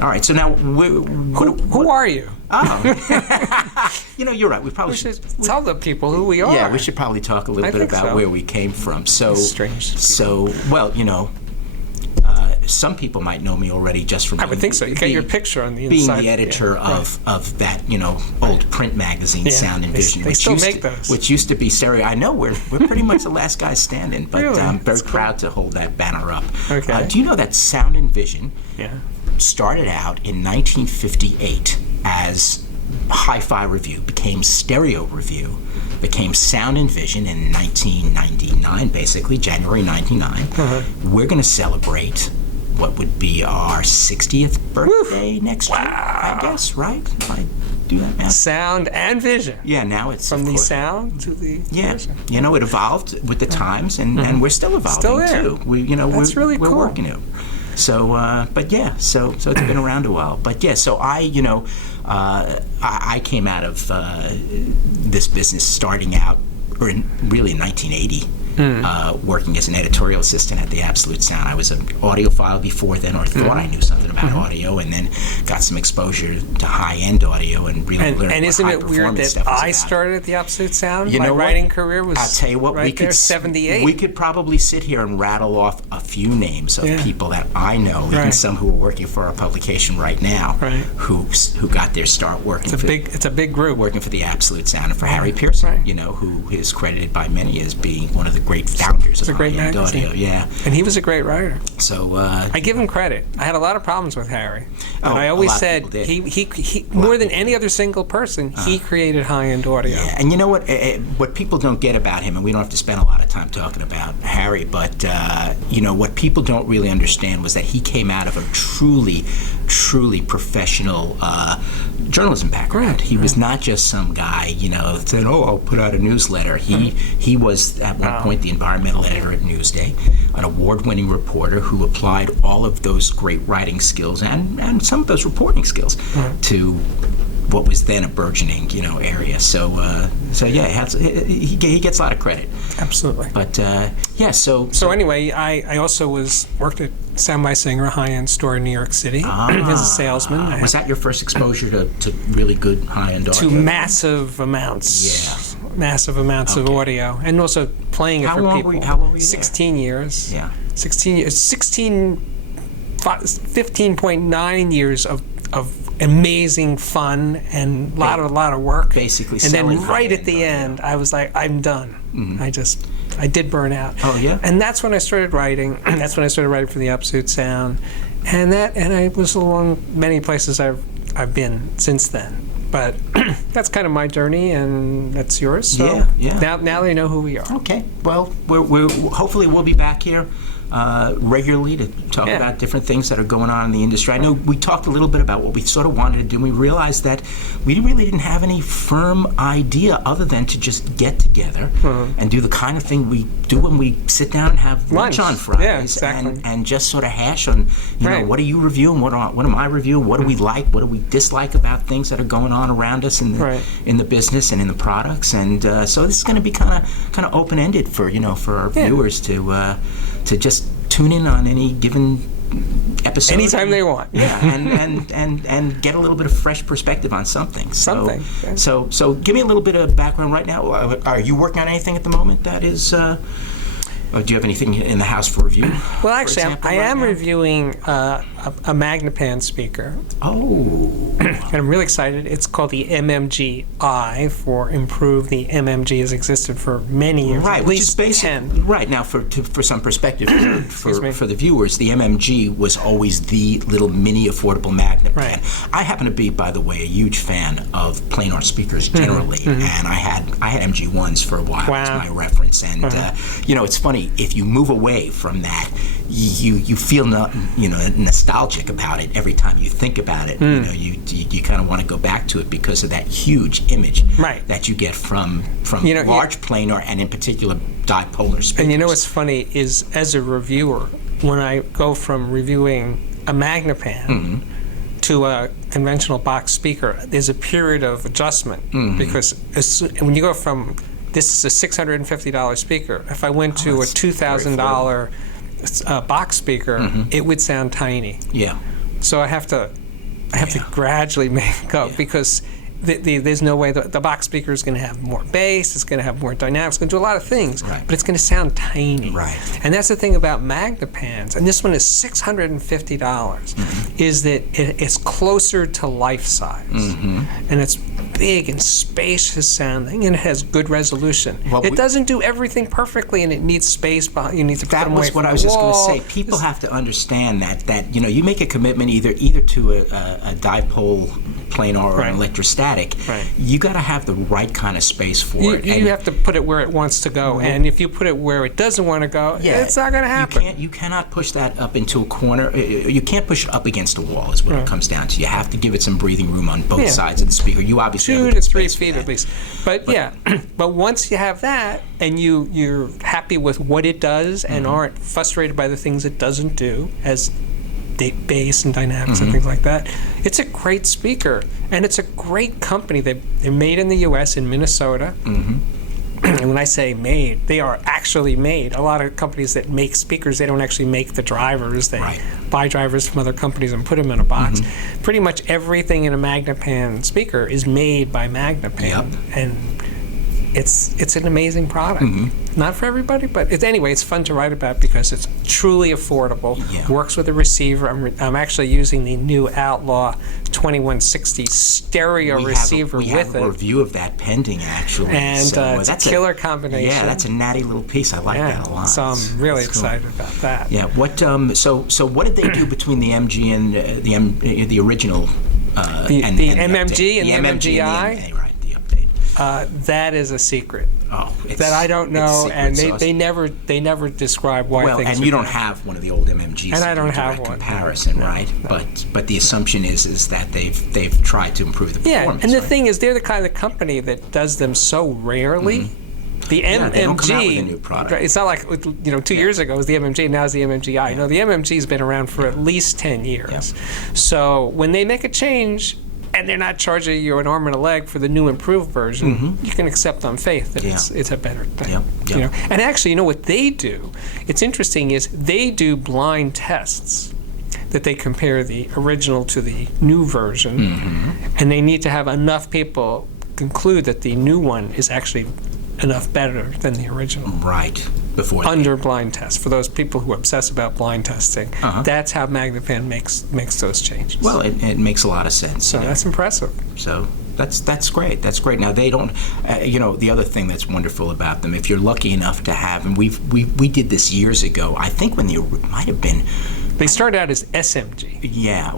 All right. So now, who are you? Oh, you're right. We probably should tell the people who we are. Yeah, we should probably talk a little bit about where we came from. So, strange. some people might know me already just from. I would think so. You got your picture on the being inside. Being the editor of that, old print magazine, Sound and Vision, they still make those. Which used to be stereo. I know we're pretty much the last guys standing, but really? I'm very proud to hold that banner up. Okay. Do you know that Sound and Vision started out in 1958 as Hi-Fi Review, became Stereo Review, became Sound and Vision in 1999, basically, January 99. We're going to celebrate what would be our 60th birthday next year, I guess, right? If I do that math. Sound and Vision. Yeah, now it's from the sound to the vision. It evolved with the times, and we're still evolving too. That's really cool. We're working it. So, so it's been around a while. But yeah, so I came out of this business starting out, really in 1980. Working as an editorial assistant at the Absolute Sound. I was an audiophile before then, or thought I knew something about audio, and then got some exposure to high-end audio and really learned and what isn't it weird that I started at the Absolute Sound? My writing career was I'll tell you what, right there, 78. We could probably sit here and rattle off a few names of people that I know, even some who are working for our publication right now, who got their start working. It's a big group. Working for the Absolute Sound, and for Harry Pearson, who is credited by many as being one of the great founders of high-end audio. Yeah, and he was a great writer. So I give him credit. I had a lot of problems with Harry, but I always said he more than any other single person, he created high-end audio. Yeah, and you know what people don't get about him, and we don't have to spend a lot of time talking about Harry, but what people don't really understand was that he came out of a truly professional journalism background. He was not just some guy, saying, I'll put out a newsletter. He was at one point the environmental editor at Newsday, an award-winning reporter who applied all of those great writing skills and some of those reporting skills to what was then a burgeoning, area. So he gets a lot of credit. Absolutely. But so anyway, I also worked at Sound by Singer, a high-end store in New York City as a salesman. Was that your first exposure to really good high-end audio? To massive amounts. Yeah. Massive amounts of audio, and also playing it for people. How long were you 16 years. Yeah. 16 years. 15.9 years of amazing fun and a lot of work. Basically, and then right at the end, I was like, I'm done. I did burn out. Oh yeah. And that's when I started writing. That's when I started writing for the Absolute Sound, and I was along many places I've been since then. But that's kind of my journey, and that's yours. So now they know who we are. Okay. Well, we're hopefully we'll be back here regularly to talk about different things that are going on in the industry. I know we talked a little bit about what we sort of wanted to do, and we realized that we really didn't have any firm idea other than to just get together and do the kind of thing we do when we sit down and have lunch on Fridays, and just sort of hash on, what are you reviewing, what am I reviewing, what do we like, what do we dislike about things that are going on around us in the business and in the products, and so this is going to be kind of open-ended for our viewers to just tune in on any given episode anytime they want. and get a little bit of fresh perspective on something. So give me a little bit of background right now. Are you working on anything at the moment that is do you have anything in the house for review? Well, actually, I am reviewing a Magnepan speaker. Oh. And I'm really excited. It's called the MMGi for Improve. The MMG has existed for many years, right, at least 10. Right, now for some perspective for the viewers, the MMG was always the little mini affordable Magnepan. Right. I happen to be, by the way, a huge fan of planar speakers generally, and I had MG1s for a while as my reference, and it's funny, if you move away from that, you feel nostalgic about it every time you think about it. You kind of want to go back to it because of that huge image that you get from large planar and in particular dipolar speakers. And what's funny is, as a reviewer, when I go from reviewing a Magnepan to a conventional box speaker, there's a period of adjustment because when you go from this is a $650 speaker. If I went to a $2,000 box speaker, it would sound tiny. Yeah. So I have to I have to gradually make it go because there's no way the box speaker is going to have more bass, it's going to have more dynamics, it's going to do a lot of things, but it's going to sound tiny. Right. And that's the thing about Magnepans, and this one is $650, is that it's closer to life size. And it's big and spacious sounding, and it has good resolution. Well, it doesn't do everything perfectly, and it needs space behind. You need to put them away That was what from I was the just going wall. to say. People have to understand that you make a commitment either to a dipole planar or an electrostatic. Right. You got to have the right kind of space for it. You have to put it where it wants to go, and if you put it where it doesn't want to go, it's not going to happen. You cannot push that up into a corner. You can't push it up against a wall. Is what it comes down to. You have to give it some breathing room on both sides of the speaker. You obviously 2 have to the 3 space for feet that. at least. But but once you have that, and you're happy with what it does, and aren't frustrated by the things it doesn't do, as bass and dynamics and things like that, it's a great speaker, and it's a great company. They're made in the U.S. in Minnesota. And when I say made, they are actually made. A lot of companies that make speakers, they don't actually make the drivers. They buy drivers from other companies and put them in a box. Pretty much everything in a Magnepan speaker is made by Magnepan, and it's an amazing product. Not for everybody, but anyway, it's fun to write about because it's truly affordable. Works with a receiver. I'm actually using the new Outlaw 2160 stereo receiver we with have a review of that pending, actually. And so, it's a killer combination. Yeah, that's a natty little piece. I like that a lot. So I'm really excited about that. Yeah. What? So what did they do between the MG and the original? The MMG and the MMGi? Right. The update. That is a secret. That I don't know, and they never describe why things. And you don't have one of the old MMGs. And I don't have one. Comparison, right? No. But the assumption is that they've tried to improve the performance. And the thing is, they're the kind of company that does them so rarely. The MMG, they don't come out with a new product. It's not like 2 years ago it was the MMG, now it's the MMGi. No, the MMG's been around for at least 10 years. So when they make a change, and they're not charging you an arm and a leg for the new improved version, you can accept on faith that it's a better thing. You know? And actually, what they do, it's interesting, is they do blind tests that they compare the original to the new version, and they need to have enough people conclude that the new one is actually enough better than the original. Right. Before under blind test. For those people who obsess about blind testing, that's how Magnepan makes those changes. Well, it makes a lot of sense. So that's impressive. So that's great. That's great. Now they don't. The other thing that's wonderful about them, if you're lucky enough to have, and we did this years ago. I think when might have been. They started out as SMG. Yeah,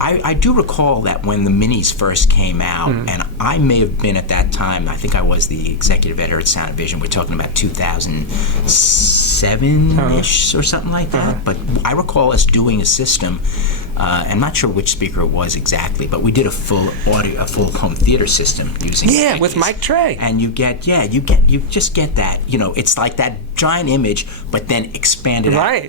I do recall that when the minis first came out, and I may have been at that time, I think I was the executive editor at Sound+Vision, we're talking about 2007-ish or something like that, but I recall us doing a system, I'm not sure which speaker it was exactly, but we did a full home theater system using with Mike Trey. And you just get that, it's like that giant image, but then expanded out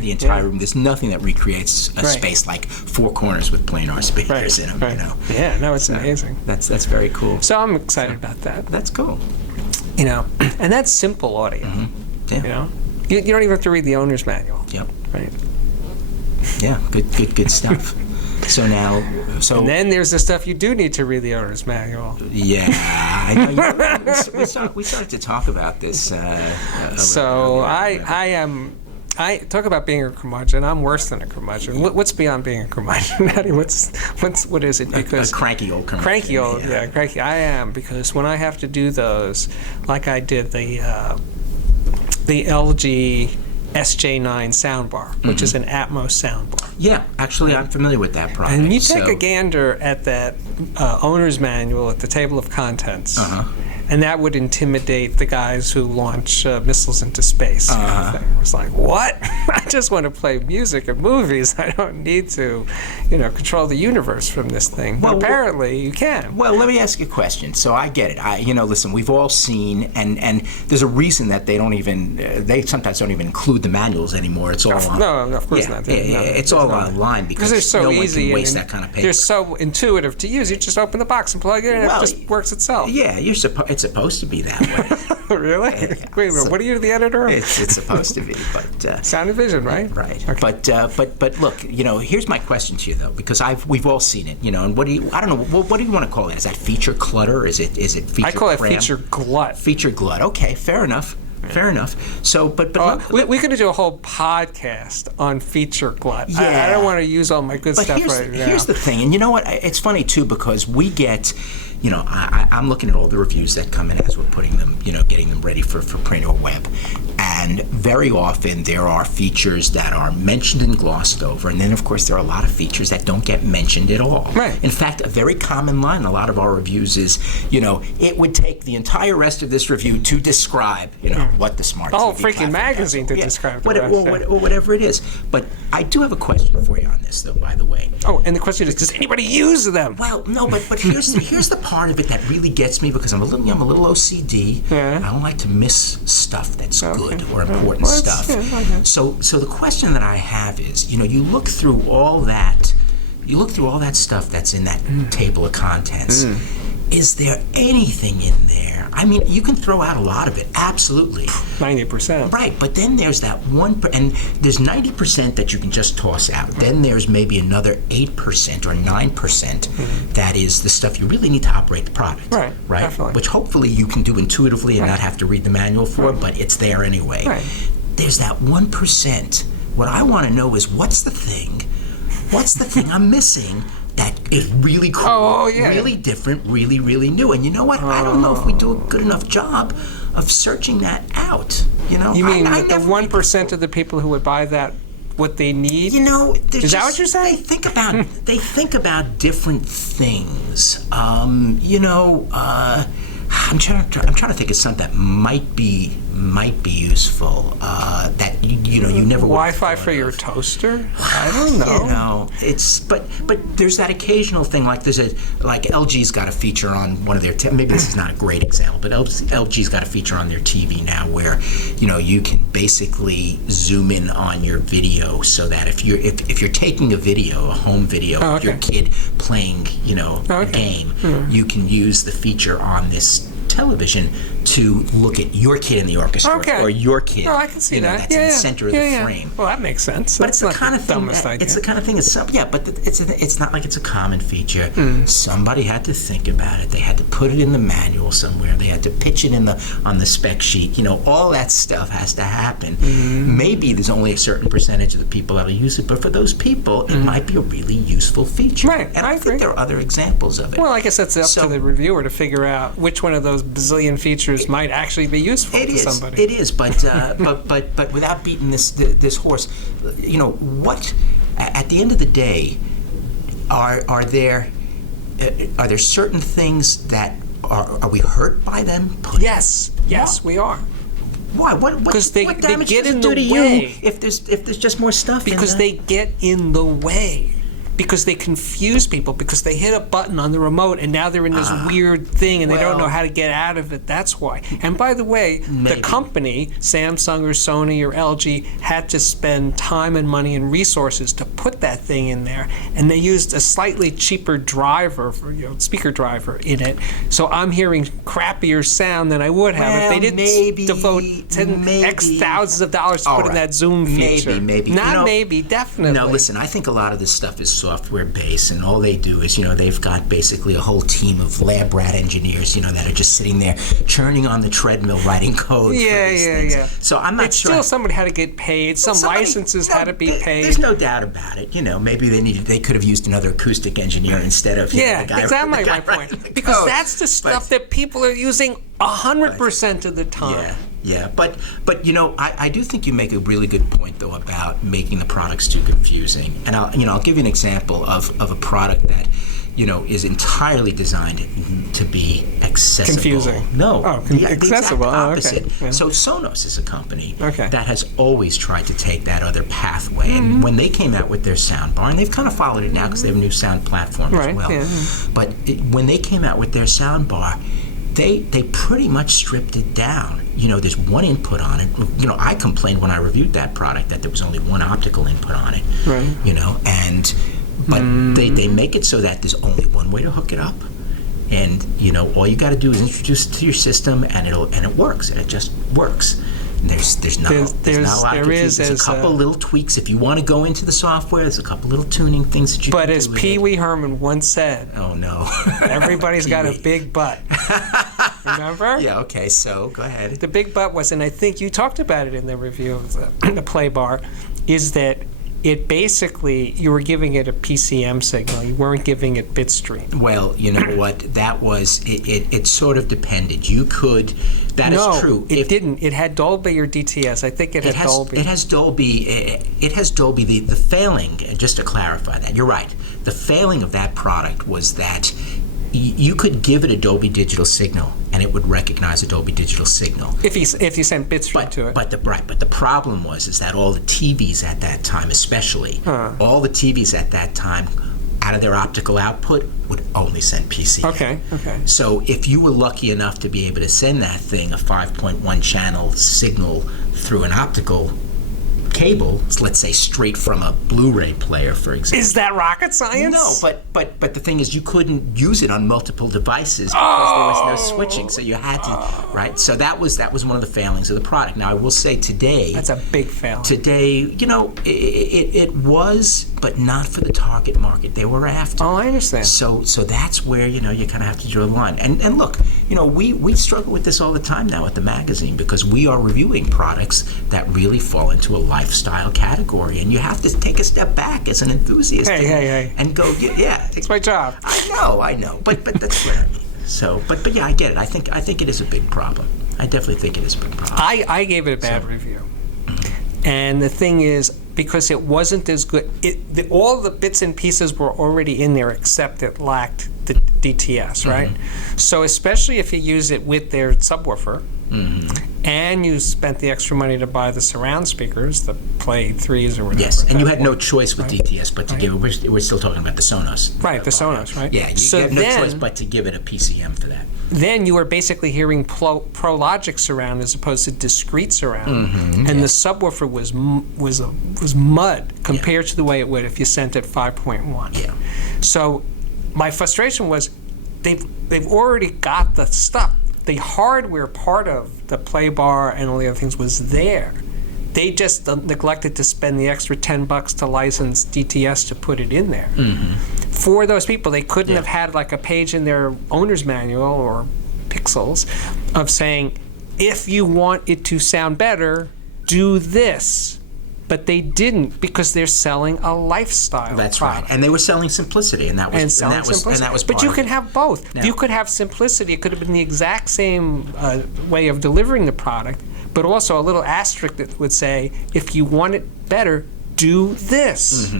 the entire room. There's nothing that recreates a space like four corners with planar speakers in them. Yeah, no, it's amazing. That's very cool. So I'm excited about that. That's cool. And that's simple audio. Yeah. You don't even have to read the owner's manual. Yep. Right. Yeah. Good stuff. So and then there's the stuff you do need to read the owner's manual. Yeah, I know. We started to talk about this. I talk about being a curmudgeon. I'm worse than a curmudgeon. What's beyond being a curmudgeon? What is it? Because a cranky old curmudgeon. Cranky old, cranky. I am, because when I have to do those, like I did the LG SJ9 soundbar, which is an Atmos soundbar. Yeah, actually, I'm familiar with that product. And you take a gander at that owner's manual at the table of contents, and that would intimidate the guys who launch missiles into space. Kind of thing. It was like, what? I just want to play music and movies. I don't need to, control the universe from this thing. But apparently, you can. Well, let me ask you a question. So I get it. Listen, we've all seen, and there's a reason that they sometimes don't even include the manuals anymore. It's all on. No, of course not. It's all online because they're so no easy one can waste that kind of paper. They're so intuitive to use. You just open the box and plug it in, and it just works itself. Yeah, it's supposed to be that way. Really? Yeah. Wait a minute. So what are you, the editor of? it's supposed to be, but Sound+vision, right? right. Okay. But look, here's my question to you though, because we've all seen it, and what do you? I don't know. What do you want to call it? Is that feature clutter? Is it feature? I call it cram? feature glut. Feature glut. Okay, fair enough. Fair enough. So, but we could do a whole podcast on feature glut. Yeah. I don't want to use all my good stuff right now. Here's the thing, and you know what? It's funny too because we get, I'm looking at all the reviews that come in as we're putting them, getting them ready for print or web, and very often there are features that are mentioned and glossed over, and then of course there are a lot of features that don't get mentioned at all. Right. In fact, a very common line in a lot of our reviews is, it would take the entire rest of this review to describe, what the smart The whole TV freaking platform magazine does. to describe the rest, or whatever it is. But I do have a question for you on this, though. By the way. Oh, and the question is, does anybody use them? Well, no, but here's the part of it that really gets me because I'm a little OCD. Yeah. I don't like to miss stuff that's good or important Well, stuff. okay. So the question that I have is, you look through all that stuff that's in that table of contents. Is there anything in there? I mean, you can throw out a lot of it, absolutely. 90%. Right, but then there's that and there's 90% that you can just toss out. Then there's maybe another 8% or 9% that is the stuff you really need to operate the product. Right, definitely. Which hopefully you can do intuitively and not have to read the manual for, but it's there anyway. Right. There's that 1%. What I want to know is what's the thing I'm missing that is really cool, really different, really, really new. And you know what? I don't know if we do a good enough job of searching that out. You mean the 1% of the people who would buy that, what they need? Is that what you're saying? They think about different things. I'm trying to think of something that might be useful. That you never would have Wi-Fi thought for your of. toaster? I don't know. It's but there's that occasional thing like LG's got a feature on one of their maybe this is not a great example, but LG's got a feature on their TV now where you can basically zoom in on your video so that if you're taking a home video of your kid playing a game, you can use the feature on this television to look at your kid in the orchestra or your kid. Oh, I can see that. That's in the center of the frame. Well, that makes sense. But That's it's the kind of thing. It's the kind of thing. But it's not like it's a common feature. Somebody had to think about it. They had to put it in the manual somewhere. They had to pitch it on the spec sheet. All that stuff has to happen. Maybe there's only a certain percentage of the people that'll use it, but for those people, it might be a really useful feature. Right. And I think there are other examles of it. Well, I guess that's up to the reviewer to figure out which one of those bazillion features might actually be useful to somebody. It is, but without beating this horse, what at the end of the day are there certain things that are we hurt by them? Yes, we are. Why? What they damage get does in it do the to way. you if there's just more stuff? Because they get in the way. Because they confuse people, because they hit a button on the remote and now they're in this weird thing and they don't know how to get out of it. That's why. And by the way, the company, Samsung or Sony or LG, had to spend time and money and resources to put that thing in there. And they used a slightly cheaper driver, speaker driver in it. So I'm hearing crappier sound than I would have if they didn't devote X thousands of dollars to put in that zoom feature. Maybe. Not maybe, definitely. No, listen, I think a lot of this stuff is software based, and all they do is, they've got basically a whole team of lab rat engineers, that are just sitting there churning on the treadmill writing code for these things. So I'm not sure. Still, somebody had to get paid. Some licenses had to be paid. There's no doubt about it. Maybe they could have used another acoustic engineer instead of the guy. Exactly my point. Because that's the stuff that people are using 100% of the time. Yeah, but I do think you make a really good point though about making the products too confusing. And I'll give you an example of a product that is entirely designed to be accessible. Confusing. No, accessible. The opposite. Okay. Yeah. So Sonos is a company that has always tried to take that other pathway. And when they came out with their soundbar, and they've kind of followed it now because they have a new sound platform as well. Yeah. But when they came out with their soundbar, they pretty much stripped it down. There's one input on it. I complained when I reviewed that product that there was only one optical input on it. Right. But they make it so that there's only one way to hook it up. and you know, all you got to do is introduce it to your system, and it works, and it just works. And there's not a lot of confusion. There's a couple little tweaks if you want to go into the software. There's a couple little tuning things that you can do. But as Pee Wee Herman once said, oh no, everybody's got a big butt. Remember? Yeah. Okay. So go ahead. The big butt was, and I think you talked about it in the review of the Playbar, is that it basically, you were giving it a PCM signal. You weren't giving it bit stream. Well, you know what? That was, it sort of depended. You could, that is true. No, it didn't. It had Dolby or DTS. I think it had Dolby. It has Dolby. It has Dolby. The failing, just to clarify that, you're right. The failing of that product was that you could give it a Dolby digital signal, and it would recognize a Dolby digital signal. If you sent bit stream to it. But the problem was that all the TVs at that time, especially, all the TVs at that time, out of their optical output, would only send PCM. Okay. So if you were lucky enough to be able to send that thing a 5.1 channel signal through an optical cable, let's say straight from a Blu-ray player, for example. Is that rocket science? No, but the thing is, you couldn't use it on multiple devices because there was no switching, so you had to, right? So that was one of the failings of the product. Now, I will say today, that's a big failing. Today, you know, it was, but not for the target market they were after. Oh, I understand. So that's where, you know, you kind of have to draw the line. And look, you know, we struggle with this all the time now at the magazine because we are reviewing products that really fall into a lifestyle category, and you have to take a step back as an enthusiast and go, yeah, it's my job. I know, but that's what I mean. So, but yeah, I get it. I think it is a big problem. I definitely think it is a big problem. I gave it a bad review, and the thing is, because it wasn't as good, all the bits and pieces were already in there except it lacked the DTS, right? So especially if you use it with their subwoofer, and you spent the extra money to buy the surround speakers, the Play 3s or whatever. Yes, and you had no choice with DTS but to give it. We're still talking about the Sonos. Right, the Sonos, right? Yeah, you had no choice but to give it a PCM for that. Then you were basically hearing Pro Logic surround as opposed to discrete surround, and the subwoofer was mud compared to the way it would if you sent it 5.1. Yeah. So my frustration was they've already got the stuff. The hardware part of the Playbar and all the other things was there. They just neglected to spend the extra $10 to license DTS to put it in there. For those people, they couldn't have had like a page in their owner's manual or Pixels of saying, if you want it to sound better, do this. But they didn't because they're selling a lifestyle That's product. right, and they were selling simplicity, and that was But you can have both. Yeah. You could have simplicity. It could have been the exact same way of delivering the product, but also a little asterisk that would say, if you want it better, do this.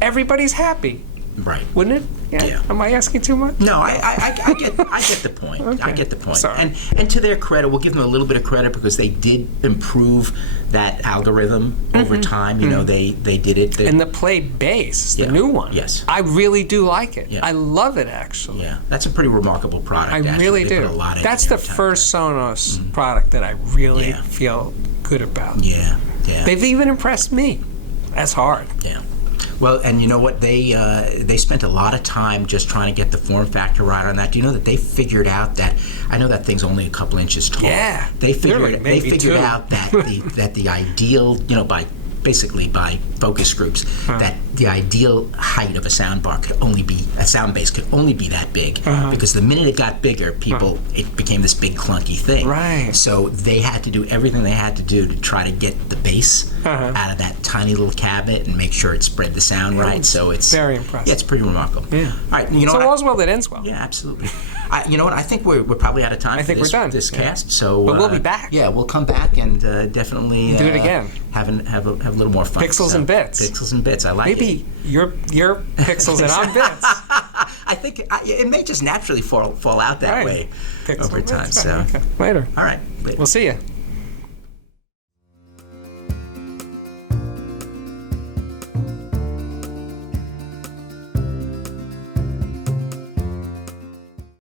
Everybody's happy. Right. Wouldn't it? Yeah. Am I asking too much? No, I get the point. Okay. I get the point. Sorry. And to their credit, we'll give them a little bit of credit because they did improve that algorithm over time. You know, they did it. And the Play Bass, the new one. Yes. I really do like it. Yeah. I love it, actually. Yeah, that's a pretty remarkable product. I actually. really They do. put a lot of That's the engineering time first Sonos product that I really feel good about. Yeah. They've even impressed me. That's hard. Yeah. Well, and you know what? They spent a lot of time just trying to get the form factor right on that. Do you know that they figured out that, I know that thing's only a couple inches tall. Yeah. They figured out that the ideal, you know, by focus groups, that the ideal height of a sound base could only be that big, because the minute it got bigger, it became this big clunky thing. Right. So they had to do everything they had to do to try to get the bass out of that tiny little cabinet and make sure it spread the sound right. So it's very impressive. Yeah, it's pretty remarkable. Yeah. All right. You know, so all's well that ends well. Yeah, absolutely. You know what? I think we're probably out of time. I think for we're done. This cast. So, but we'll be back. Yeah, we'll come back and definitely do it again. Have a little more fun. Pixels and bits. Pixels and bits. I like it. Maybe your pixels and I'm bits. I think it may just naturally fall out that way Pixels over time. Bits. So Okay. Later. All right. We'll see you.